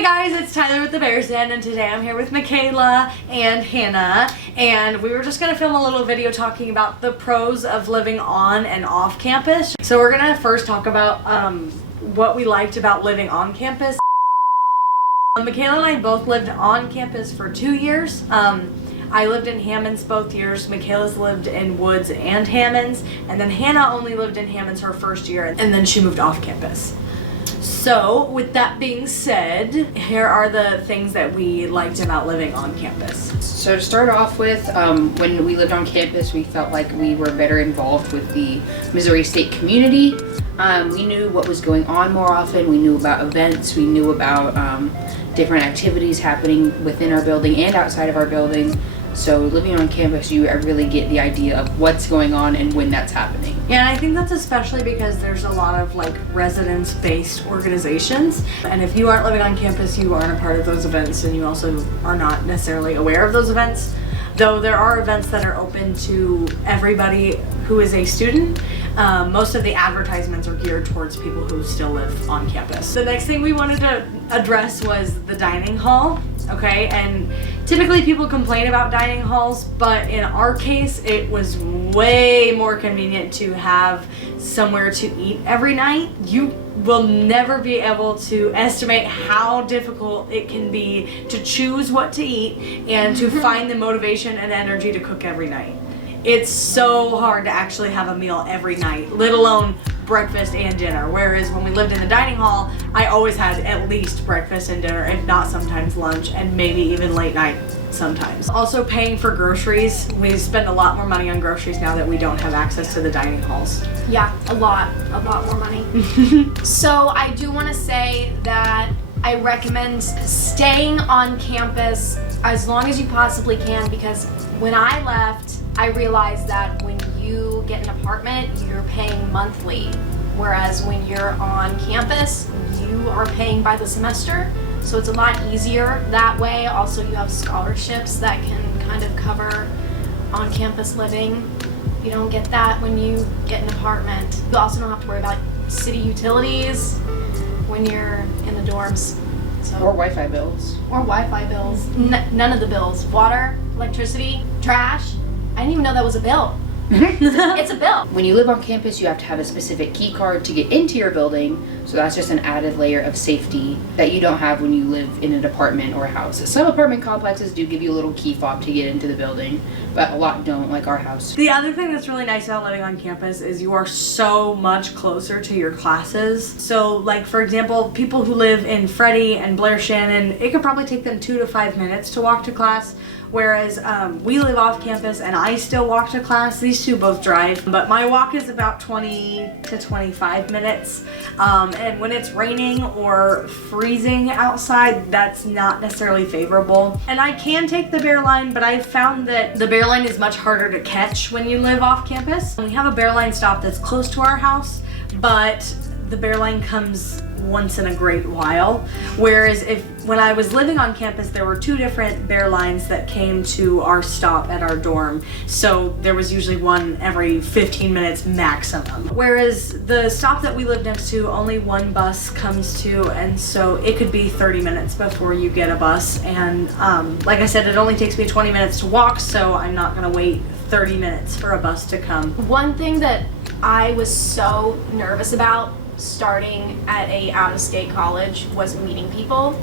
Hey guys, it's Tyler with the Bears Den, and today I'm here with Makayla and Hannah, and we were just going to film a little video talking about the pros of living on and off campus. So we're going to first talk about what we liked about living on campus. Makayla and I both lived on campus for 2 years. I lived in Hammonds both years. Makayla's lived in Woods and Hammonds, and then Hannah only lived in Hammonds her first year, and then she moved off campus. So, with that being said, here are the things that we liked about living on campus. So to start off with, when we lived on campus, we felt like we were better involved with the Missouri State community. We knew what was going on more often. We knew about events. We knew about different activities happening within our building and outside of our building. So living on campus, you really get the idea of what's going on and when that's happening. Yeah, and I think that's especially because there's a lot of like residence-based organizations, and if you aren't living on campus, you aren't a part of those events, and you also are not necessarily aware of those events. Though there are events that are open to everybody who is a student, most of the advertisements are geared towards people who still live on campus. The next thing we wanted to address was the dining hall. Okay, and typically people complain about dining halls, but in our case, it was way more convenient to have somewhere to eat every night. You will never be able to estimate how difficult it can be to choose what to eat and to find the motivation and energy to cook every night. It's so hard to actually have a meal every night, let alone breakfast and dinner. Whereas when we lived in the dining hall, I always had at least breakfast and dinner, if not sometimes lunch, and maybe even late night sometimes. Also paying for groceries. We spend a lot more money on groceries now that we don't have access to the dining halls. Yeah, a lot more money. So I do want to say that I recommend staying on campus as long as you possibly can, because when I left, I realized that when you get an apartment, you're paying monthly, whereas when you're on campus, you are paying by the semester. So it's a lot easier that way. Also, you have scholarships that can kind of cover on-campus living. You don't get that when you get an apartment. You also don't have to worry about city utilities when you're in the dorms. So, Or Wi-Fi bills. Or Wi-Fi bills. None of the bills. Water, electricity, trash. I didn't even know that was a bill. It's a bill. When you live on campus, you have to have a specific key card to get into your building, so that's just an added layer of safety that you don't have when you live in an apartment or a house. Some apartment complexes do give you a little key fob to get into the building, but a lot don't, like our house. The other thing that's really nice about living on campus is you are so much closer to your classes. So like, for example, people who live in Freddie and Blair Shannon, it could probably take them 2 to 5 minutes to walk to class. Whereas we live off campus and I still walk to class. These two both drive, but my walk is about 20 to 25 minutes. And when it's raining or freezing outside, that's not necessarily favorable. And I can take the Bear Line, but I've found that the Bear Line is much harder to catch when you live off campus. We have a Bear Line stop that's close to our house, but the Bear Line comes once in a great while. Whereas when I was living on campus, there were 2 different Bear Lines that came to our stop at our dorm. So there was usually one every 15 minutes maximum. Whereas the stop that we live next to, only one bus comes to, and so it could be 30 minutes before you get a bus. And like I said, it only takes me 20 minutes to walk, so I'm not gonna wait 30 minutes for a bus to come. One thing that I was so nervous about starting at a out-of-state college was meeting people.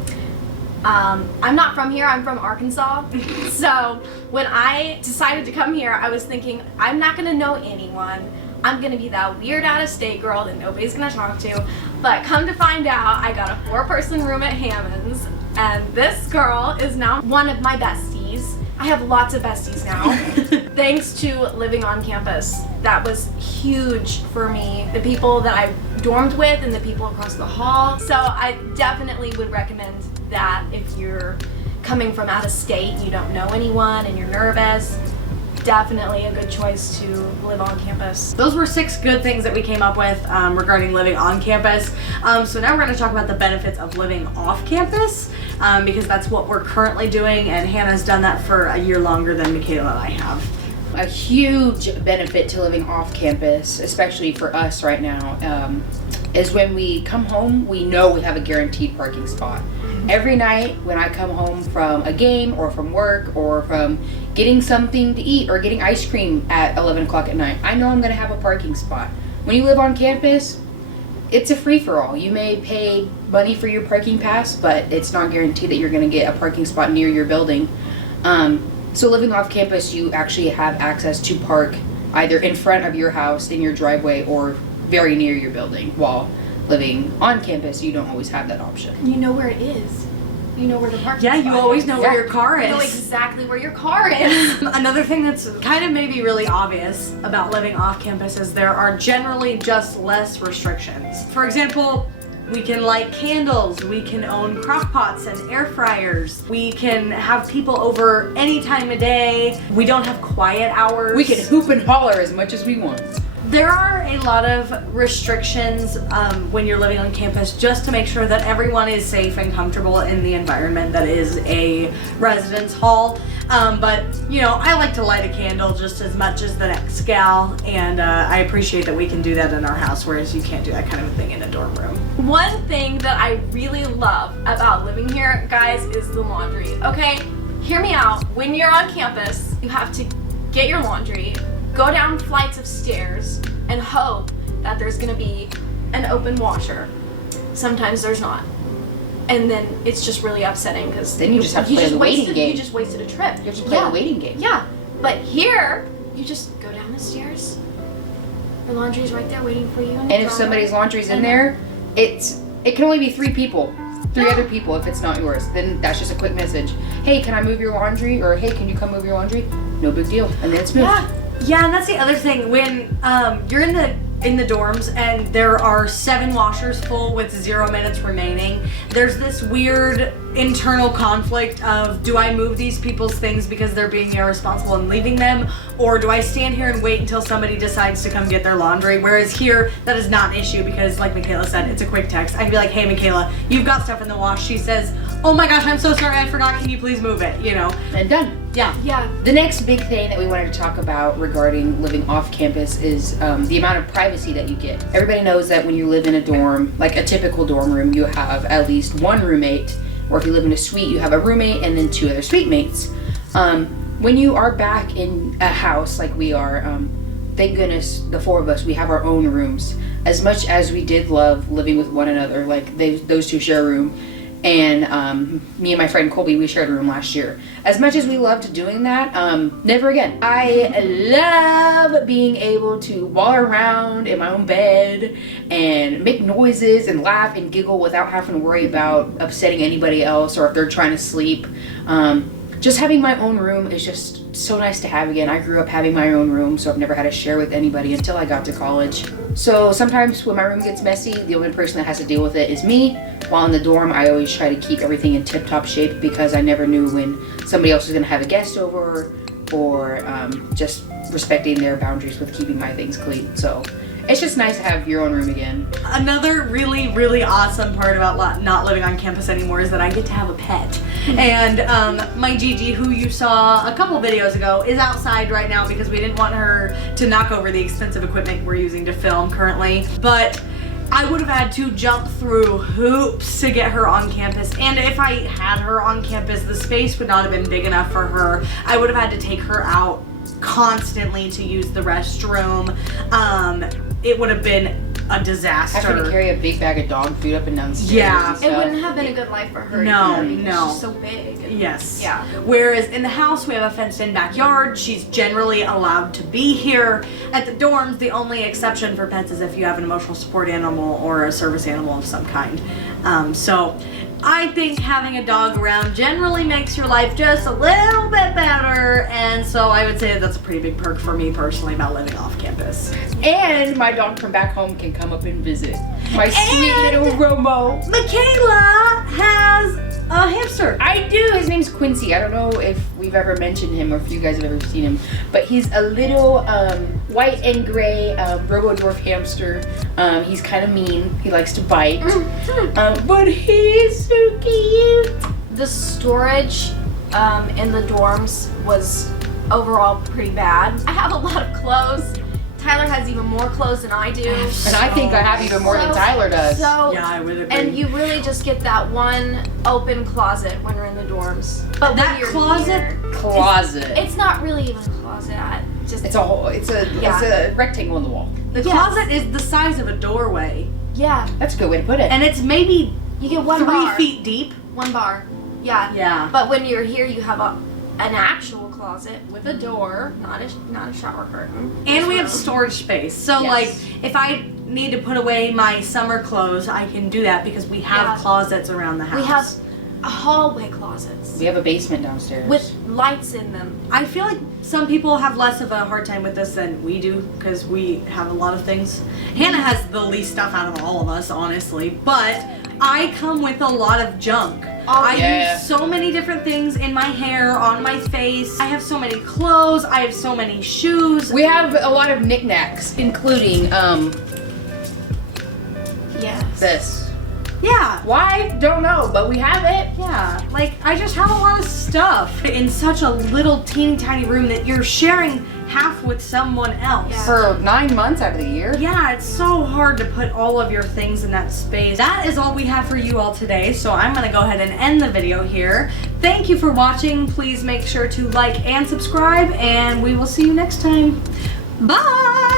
I'm not from here, I'm from Arkansas. So when I decided to come here, I was thinking, I'm not gonna know anyone. I'm gonna be that weird out-of-state girl that nobody's gonna talk to. But come to find out, I got a 4-person room at Hammonds, and this girl is now one of my besties. I have lots of besties now, thanks to living on campus. That was huge for me. The people that I dormed with and the people across the hall. So I definitely would recommend that if you're coming from out of state and you don't know anyone and you're nervous. Definitely a good choice to live on campus. Those were 6 good things that we came up with regarding living on campus. So now we're going to talk about the benefits of living off campus, because that's what we're currently doing, and Hannah's done that for a year longer than Makayla and I have. A huge benefit to living off campus, especially for us right now, is when we come home, we know we have a guaranteed parking spot. Every night when I come home from a game or from work or from getting something to eat or getting ice cream at 11 o'clock at night, I know I'm going to have a parking spot. When you live on campus, it's a free-for-all. You may pay money for your parking pass, but it's not guaranteed that you're going to get a parking spot near your building. So living off campus, you actually have access to park either in front of your house, in your driveway, or very near your building. While living on campus, you don't always have that option. You know where it is. You know where the parking Yeah, spot you always is. know where your car You know is. exactly where your car is. Another thing that's kind of maybe really obvious about living off campus is there are generally just less restrictions. For example, we can light candles, we can own crock pots and air fryers, we can have people over any time of day, we don't have quiet hours. We can hoop and holler as much as we want. There are a lot of restrictions when you're living on campus just to make sure that everyone is safe and comfortable in the environment that is a residence hall. But, you know, I like to light a candle just as much as the next gal, and I appreciate that we can do that in our house, whereas you can't do that kind of a thing in a dorm room. One thing that I really love about living here, guys, is the laundry. Okay, hear me out. When you're on campus, you have to get your laundry, go down flights of stairs, and hope that there's gonna be an open washer. Sometimes there's not. And then it's just really upsetting because Then you just have to play the waiting game. You just wasted a trip. You have to play the waiting game. Yeah, but here, you just go down the stairs. The laundry's right there waiting for you. And if somebody's laundry's in there, it can only be 3 people. 3 other people if it's not yours. Then that's just a quick message. Hey, can I move your laundry? Or hey, can you come move your laundry? No big deal. And then it's moved. Yeah, and that's the other thing. When you're in the dorms and there are 7 washers full with 0 minutes remaining, there's this weird internal conflict of, do I move these people's things because they're being irresponsible and leaving them, or do I stand here and wait until somebody decides to come get their laundry? Whereas here, that is not an issue because, like Makayla said, it's a quick text. I can be like, hey Makayla, you've got stuff in the wash. She says, oh my gosh, I'm so sorry, I forgot, can you please move it, you know? And done. Yeah. The next big thing that we wanted to talk about regarding living off campus is the amount of privacy that you get. Everybody knows that when you live in a dorm, like a typical dorm room, you have at least 1 roommate, or if you live in a suite, you have a roommate and then 2 other suite mates. When you are back in a house like we are, thank goodness the 4 of us, we have our own rooms. As much as we did love living with one another, like those 2 share a room, and me and my friend Colby, we shared a room last year. As much as we loved doing that, never again. I love being able to waddle around in my own bed and make noises and laugh and giggle without having to worry about upsetting anybody else or if they're trying to sleep. Just having my own room is just so nice to have again. I grew up having my own room, so I've never had to share with anybody until I got to college. So sometimes when my room gets messy, the only person that has to deal with it is me. While in the dorm, I always try to keep everything in tip-top shape because I never knew when somebody else was gonna have a guest over, or just respecting their boundaries with keeping my things clean. So it's just nice to have your own room again. Another really, really awesome part about not living on campus anymore is that I get to have a pet. And my Gigi, who you saw a couple videos ago, is outside right now because we didn't want her to knock over the expensive equipment we're using to film currently. But I would have had to jump through hoops to get her on campus. And if I had her on campus, the space would not have been big enough for her. I would have had to take her out constantly to use the restroom. It would have been a disaster. Having to carry a big bag of dog food up and down the stairs. Yeah. and It stuff. wouldn't have been a good life for her. No, either, because no. She's so big. Yes. Yeah. Whereas in the house, we have a fenced-in backyard. She's generally allowed to be here. At the dorms, the only exception for pets is if you have an emotional support animal or a service animal of some kind. So I think having a dog around generally makes your life just a little bit better. And so I would say that's a pretty big perk for me personally about living off campus. And my dog from back home can come up and visit. My sweet little Romo. Makayla has a hamster. I do. His name's Quincy. I don't know if we've ever mentioned him or if you guys have ever seen him, but he's a little white and gray Robo Dwarf hamster. He's kind of mean. He likes to bite, but he's so cute. The storage in the dorms was overall pretty bad. I have a lot of clothes Tyler has even more clothes than I do. And I think I have even more than Tyler does. So, Yeah, I would agree. and you really just get that one open closet when you're in the dorms. But that when you're closet, here, Closet. it's not really even a closet. It's a rectangle in the wall. the Yes. closet is the size of a doorway, Yeah, That's a good way to put it. and it's maybe you get 1 3 bar. feet deep. 1 bar. Yeah. Yeah. But when you're here, you have an actual closet with a door, not a shower curtain. And we have Room. storage space. So Yes. like if I need to put away my summer clothes, I can do that because we have Yeah. closets around the house. We have hallway closets We have a basement downstairs. with lights in them. I feel like some people have less of a hard time with this than we do because we have a lot of things. Hannah has the least stuff out of all of us, honestly, but I come with a lot of junk. Oh, I yeah. use so many different things in my hair, on my face. I have so many clothes. I have so many shoes. We have a lot of knickknacks, including Yes. this. Yeah. Why? Don't know, but we have it. Yeah, like I just have a lot of stuff in such a little teeny tiny room that you're sharing half with someone else. Yeah. For 9 months out of the year. Yeah, it's so hard to put all of your things in that space. That is all we have for you all today, so I'm gonna go ahead and end the video here. Thank you for watching. Please make sure to like and subscribe, and we will see you next time. Bye!